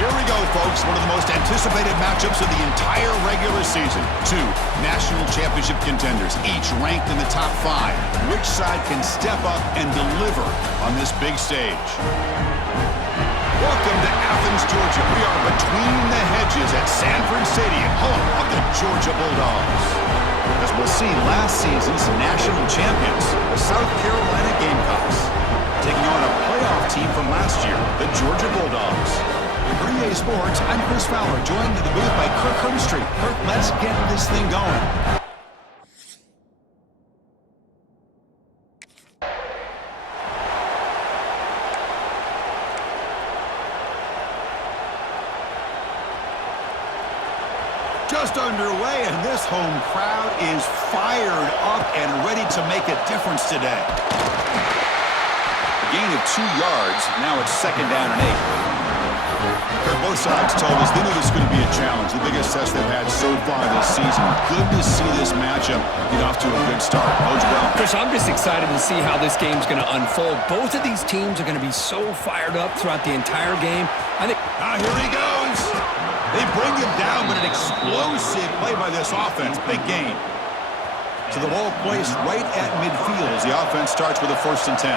Here we go, folks. One of the most anticipated matchups of the entire regular season. Two national championship contenders, each ranked in the top 5. Which side can step up and deliver on this big stage? Welcome to Athens, Georgia. We are between the hedges at Sanford Stadium, home of the Georgia Bulldogs. As we'll see, last season's national champions, the South Carolina Gamecocks, taking on a playoff team from last year, the Georgia Bulldogs. For EA Sports, I'm Chris Fowler, joined in the booth by Kirk Hermstreet. Kirk, let's get this thing going. Just underway, and this home crowd is fired up and ready to make a difference today. A gain of 2 yards, now it's 2nd down and 8. Both sides told us they knew this was going to be a challenge, the biggest test they've had so far this season. Good to see this matchup get off to a good start. Bodes well. Chris, I'm just excited to see how this game's going to unfold. Both of these teams are going to be so fired up throughout the entire game. Here he goes. They bring him down, but an explosive play by this offense. Big gain. So the ball placed right at midfield as the offense starts with a 1st and 10.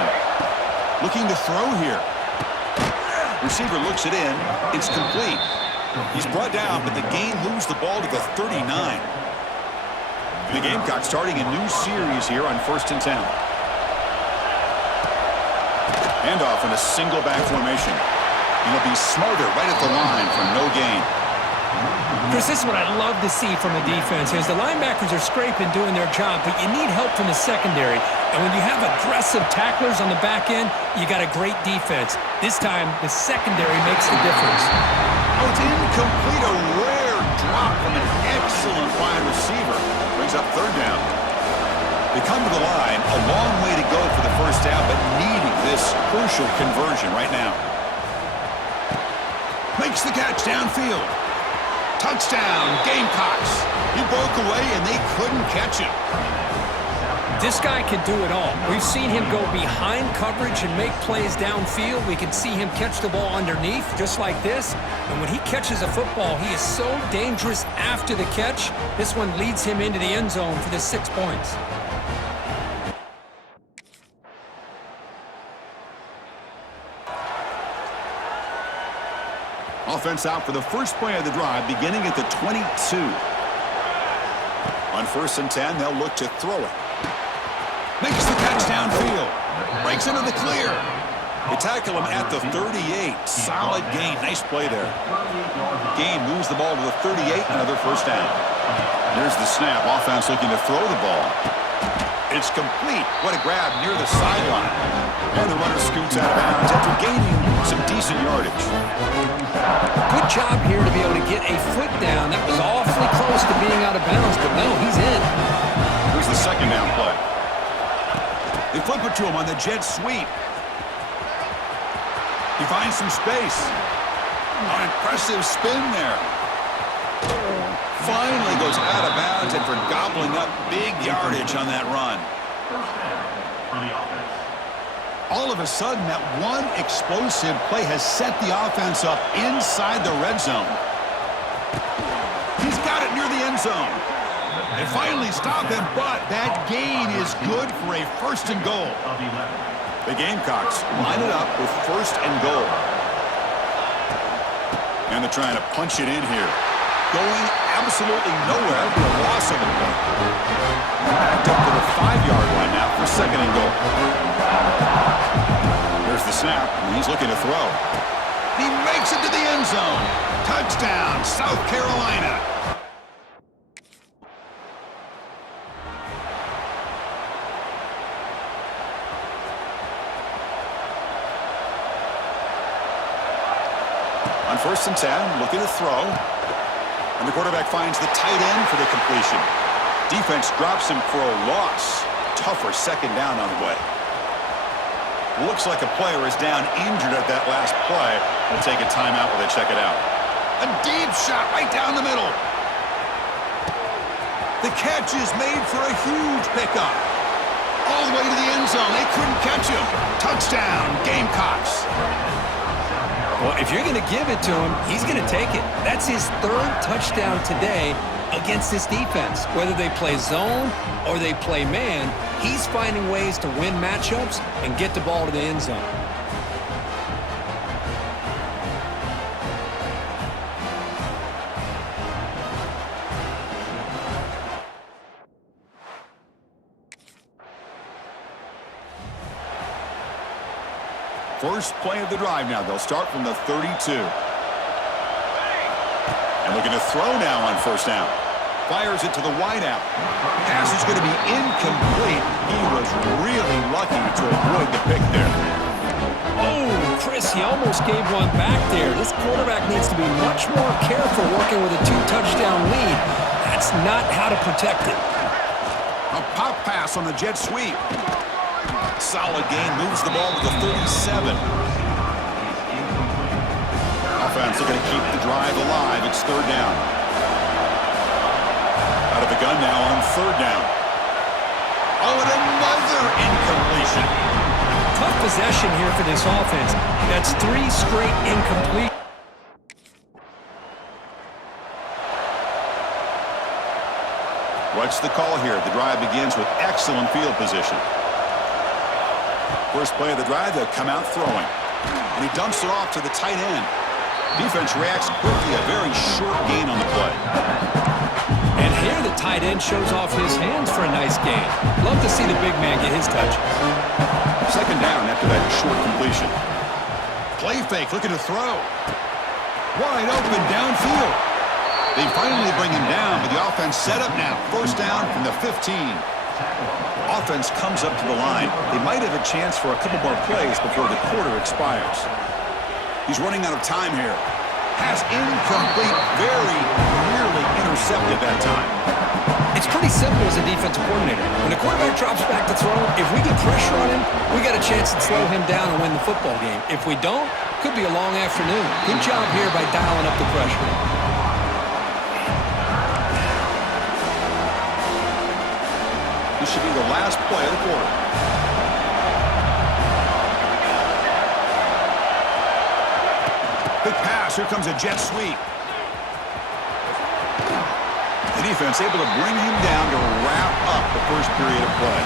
Looking to throw here. Receiver looks it in. It's complete. He's brought down, but the gain moves the ball to the 39. The Gamecocks starting a new series here on 1st and 10. Handoff in a single back formation. He'll be smarter right at the line for no gain. Chris, this is what I love to see from a defense is the linebackers are scraping, doing their job, but you need help from the secondary. And when you have aggressive tacklers on the back end, you got a great defense. This time, the secondary makes the difference. Oh, it's incomplete. A rare drop from an excellent wide receiver. Brings up 3rd down. They come to the line. A long way to go for the 1st down, but needing this crucial conversion right now. Makes the catch downfield. Touchdown, Gamecocks. He broke away, and they couldn't catch him. This guy can do it all. We've seen him go behind coverage and make plays downfield. We can see him catch the ball underneath, just like this. And when he catches a football, he is so dangerous after the catch. This one leads him into the end zone for the 6 points. Offense out for the first play of the drive, beginning at the 22. On 1st and 10, they'll look to throw it. Makes the catch downfield. Breaks into the clear. They tackle him at the 38. Solid gain. Nice play there. Gain moves the ball to the 38. Another 1st down. There's the snap. Offense looking to throw the ball. It's complete. What a grab near the sideline. And the runner scoots out of bounds after gaining some decent yardage. Good job here to be able to get a foot down. That was awfully close to being out of bounds, but no, he's in. Here's the 2nd down play. They flip it to him on the jet sweep. He finds some space. An impressive spin there. Finally goes out of bounds and for gobbling up big yardage on that run. All of a sudden, that one explosive play has set the offense up inside the red zone. He's got it near the end zone. They finally stop him, but that gain is good for a 1st and goal. The Gamecocks line it up with 1st and goal. And they're trying to punch it in here. Going absolutely nowhere, the loss of the play. Backed up to the 5-yard line now for 2nd and goal. There's the snap, and he's looking to throw. He makes it to the end zone. Touchdown, South Carolina. On 1st and 10, looking to throw. And the quarterback finds the tight end for the completion. Defense drops him for a loss. Tougher 2nd down on the way. Looks like a player is down injured at that last play. We'll take a timeout while they check it out. A deep shot right down the middle. The catch is made for a huge pickup. All the way to the end zone. They couldn't catch him. Touchdown, Gamecocks. Well, if you're going to give it to him, he's going to take it. That's his third touchdown today against this defense. Whether they play zone or they play man, he's finding ways to win matchups and get the ball to the end zone. First play of the drive now. They'll start from the 32. And looking to throw now on first down. Fires it to the wideout. Pass is going to be incomplete. He was really lucky to avoid the pick there. Oh, Chris, he almost gave one back there. This quarterback needs to be much more careful working with a 2-touchdown lead. That's not how to protect it. A pop pass on the jet sweep. Solid gain, moves the ball to the 37. Offense looking to keep the drive alive. It's third down. Out of the gun now on third down. Oh, and another incompletion. Tough possession here for this offense. That's 3 straight incomplete. What's the call here? The drive begins with excellent field position. First play of the drive, they'll come out throwing. And he dumps it off to the tight end. Defense reacts quickly, a very short gain on the play. And here the tight end shows off his hands for a nice gain. Love to see the big man get his touches. Second down after that short completion. Play fake, looking to throw. Wide open downfield. They finally bring him down, but the offense set up now. First down from the 15. Offense comes up to the line. They might have a chance for a couple more plays before the quarter expires. He's running out of time here. Pass incomplete, very nearly intercepted that time. It's pretty simple as a defensive coordinator. When the quarterback drops back to throw, if we get pressure on him, we got a chance to slow him down and win the football game. If we don't, could be a long afternoon. Good job here by dialing up the pressure. This should be the last play of the quarter. Big pass. Here comes a jet sweep. The defense able to bring him down to wrap up the first period of play.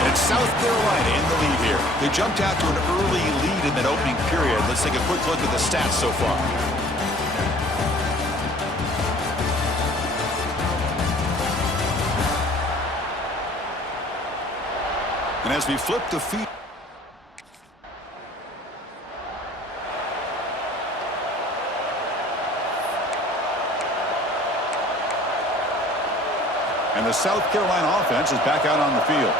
And it's South Carolina in the lead here. They jumped out to an early lead in that opening period. Let's take a quick look at the stats so far. And as we flip the feet, and the South Carolina offense is back out on the field.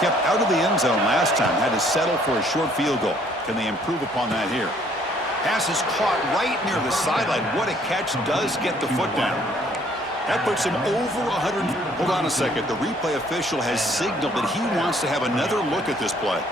Kept out of the end zone last time, had to settle for a short field goal. Can they improve upon that here? Pass is caught right near the sideline. What a catch, does get the foot down. That puts him over 100. Hold on a second. The replay official has signaled that he wants to have another look at this play.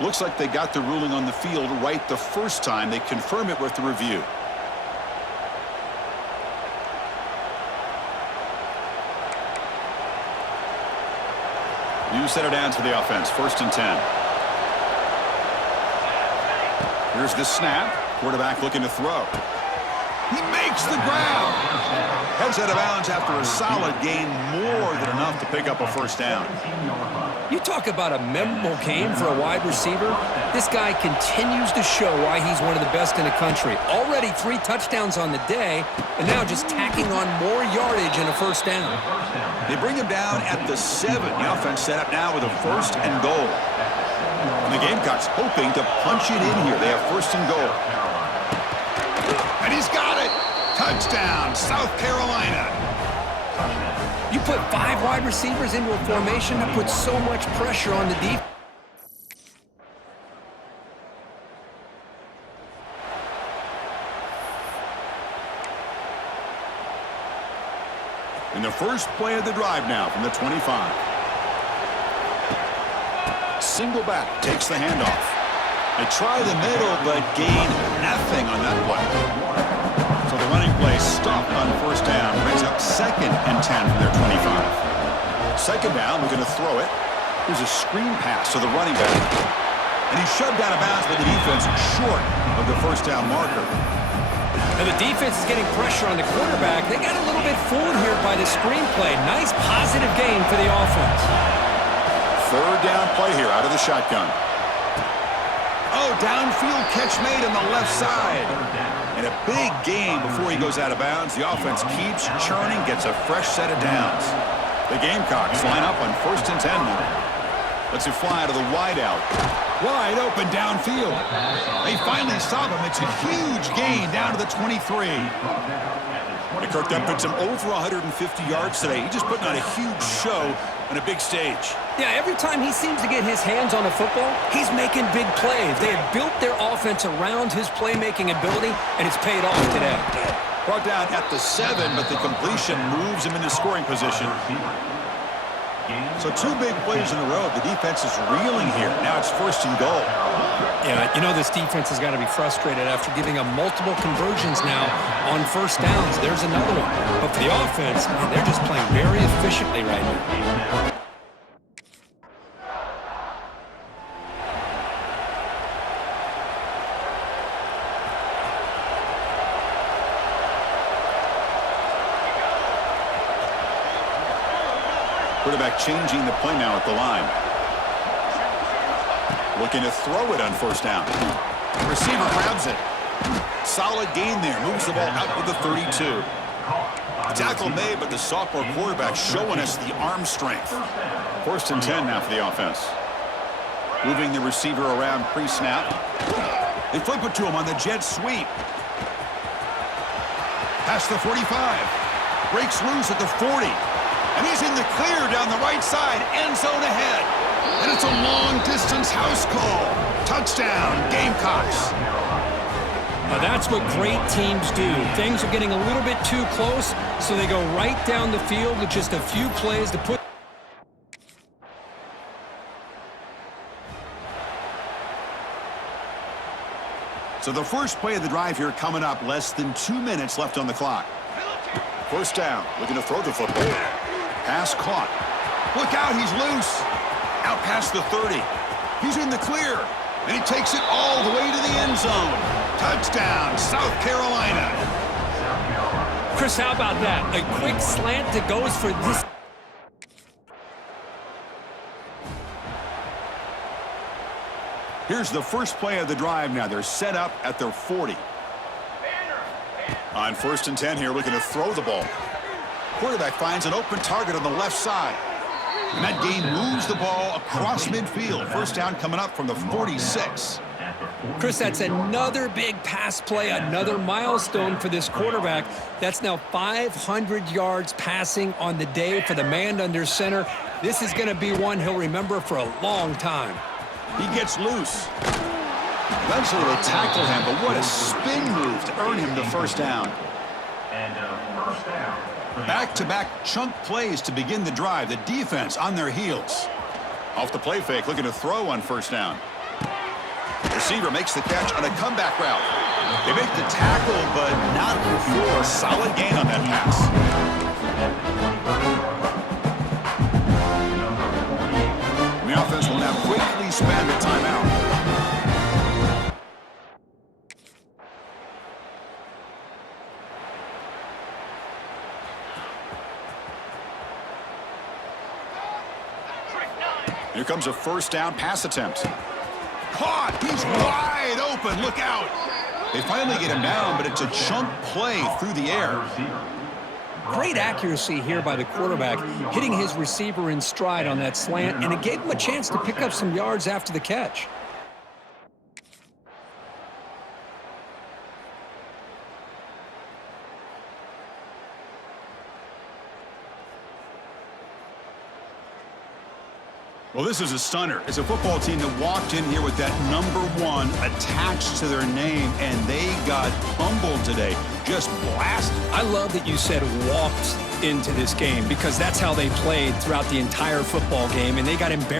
Looks like they got the ruling on the field right the first time. They confirm it with the review. New center downs for the offense. First and 10. Here's the snap. Quarterback looking to throw. He makes the ground. Heads out of bounds after a solid gain, more than enough to pick up a first down. You talk about a memorable game for a wide receiver. This guy continues to show why he's one of the best in the country. Already 3 touchdowns on the day, and now just tacking on more yardage and a first down. They bring him down at the 7. The offense set up now with a first and goal. And the Gamecocks hoping to punch it in here. They have first and goal. And he's got it. Touchdown, South Carolina. You put 5 wide receivers into a formation that puts so much pressure on the defense. In the first play of the drive now from the 25. Single back takes the handoff. They try the middle, but gain nothing on that play. So the running play stopped on first down. Brings up 2nd and 10 from their 25. Second down, we're going to throw it. Here's a screen pass to the running back. And he's shoved out of bounds by the defense short of the first down marker. And the defense is getting pressure on the quarterback. They got a little bit fooled here by the screen play. Nice positive gain for the offense. Third down play here out of the shotgun. Oh, downfield catch made on the left side. And a big gain before he goes out of bounds. The offense keeps churning, gets a fresh set of downs. The Gamecocks line up on 1st and 10 now. Lets it fly to the wideout. Wide open downfield. They finally stop him. It's a huge gain down to the 23. And Kirk, that puts him over 150 yards today. He just putting on a huge show on a big stage. Yeah, every time he seems to get his hands on a football, he's making big plays. They have built their offense around his playmaking ability, and it's paid off today. Brought down at the 7, but the completion moves him into scoring position. So 2 big plays in a row. The defense is reeling here. Now it's 1st and goal. Yeah, you know this defense has got to be frustrated after giving up multiple conversions now on first downs. There's another one. But for the offense, man, they're just playing very efficiently right now. Quarterback changing the play now at the line. Looking to throw it on first down. Receiver grabs it. Solid gain there. Moves the ball out with the 32. The tackle made, but the sophomore quarterback showing us the arm strength. 1st and 10 now for the offense. Moving the receiver around pre-snap. They flip it to him on the jet sweep. Past the 45. Breaks loose at the 40. And he's in the clear down the right side, end zone ahead. And it's a long-distance house call. Touchdown, Gamecocks. Now that's what great teams do. Things are getting a little bit too close, so they go right down the field with just a few plays to put. So the first play of the drive here coming up, less than 2 minutes left on the clock. First down, looking to throw the football. Pass caught. Look out, he's loose. Out past the 30. He's in the clear. And he takes it all the way to the end zone. Touchdown, South Carolina. Chris, how about that? A quick slant that goes for this. Here's the first play of the drive now. They're set up at their 40. On 1st and 10 here, looking to throw the ball. Quarterback finds an open target on the left side. And that gain moves the ball across midfield. First down coming up from the 46. Chris, that's another big pass play, another milestone for this quarterback. That's now 500 yards passing on the day for the man under center. This is going to be one he'll remember for a long time. He gets loose. Eventually they tackle him, but what a spin move to earn him the first down. Back-to-back chunk plays to begin the drive. The defense on their heels. Off the play fake, looking to throw on first down. Receiver makes the catch on a comeback route. They make the tackle, but not before a solid gain on that pass. And the offense will now quickly spend a timeout. Here comes a first down pass attempt. Caught! He's wide open! Look out! They finally get him down, but it's a chunk play through the air. Great accuracy here by the quarterback, hitting his receiver in stride on that slant, and it gave him a chance to pick up some yards after the catch. Well, this is a stunner. It's a football team that walked in here with that #1 attached to their name, and they got humbled today. Just blasted. I love that you said walked into this game because that's how they played throughout the entire football game, and they got embarrassed.